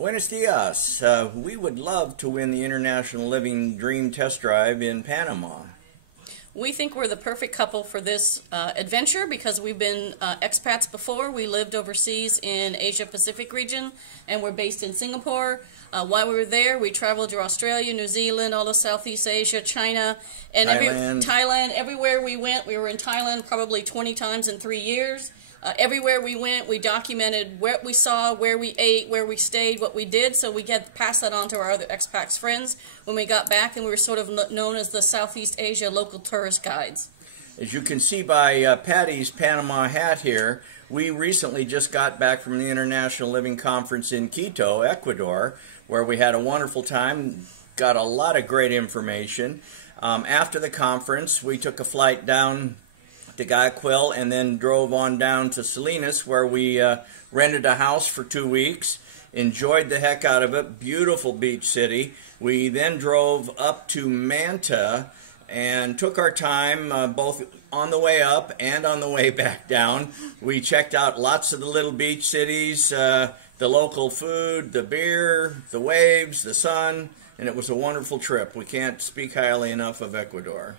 Buenos dias. We would love to win the International Living Dream Test Drive in Panama. We think we're the perfect couple for this adventure because we've been expats before. We lived overseas in Asia Pacific region and we're based in Singapore. While we were there, we traveled to Australia, New Zealand, all of Southeast Asia, China, and Thailand. Everywhere we went, we were in Thailand probably 20 times in 3 years. Everywhere we went, we documented what we saw, where we ate, where we stayed, what we did, so we get pass that on to our other expats friends when we got back, and we were sort of known as the Southeast Asia local tourist guides. As you can see by Patty's Panama hat here, we recently just got back from the International Living Conference in Quito, Ecuador, where we had a wonderful time, got a lot of great information. After the conference, we took a flight down to Guayaquil and then drove on down to Salinas, where we rented a house for 2 weeks, enjoyed the heck out of it, beautiful beach city. We then drove up to Manta and took our time both on the way up and on the way back down. We checked out lots of the little beach cities, the local food, the beer, the waves, the sun, and it was a wonderful trip. We can't speak highly enough of Ecuador.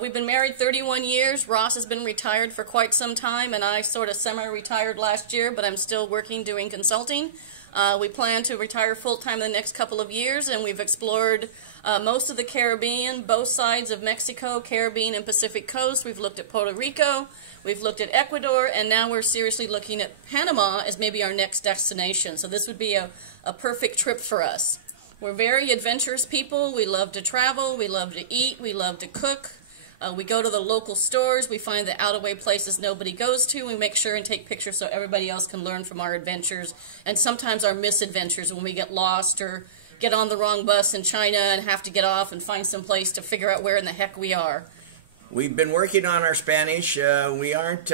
We've been married 31 years. Ross has been retired for quite some time, and I sort of semi-retired last year, but I'm still working doing consulting. We plan to retire full-time in the next couple of years, and we've explored most of the Caribbean, both sides of Mexico, Caribbean and Pacific coast. We've looked at Puerto Rico, we've looked at Ecuador, and now we're seriously looking at Panama as maybe our next destination. So this would be a perfect trip for us. We're very adventurous people. We love to travel, we love to eat, we love to cook. We go to the local stores, we find the out-of-way places nobody goes to, we make sure and take pictures so everybody else can learn from our adventures and sometimes our misadventures when we get lost or get on the wrong bus in China and have to get off and find some place to figure out where in the heck we are. We've been working on our Spanish. We aren't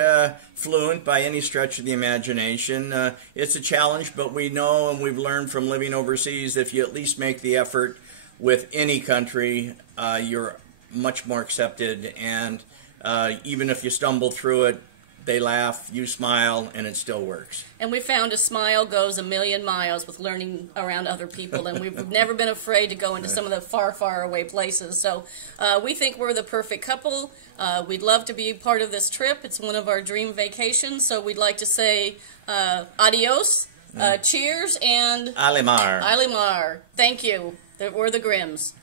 fluent by any stretch of the imagination. It's a challenge, but we know and we've learned from living overseas, if you at least make the effort with any country, you're much more accepted, and even if you stumble through it, they laugh, you smile, and it still works. And we found a smile goes a million miles with learning around other people, and we've never been afraid to go into some of the far, far away places. So we think we're the perfect couple. We'd love to be part of this trip. It's one of our dream vacations, so we'd like to say adios, cheers, and Alimar. Alimar. Thank you. We're the Grimms.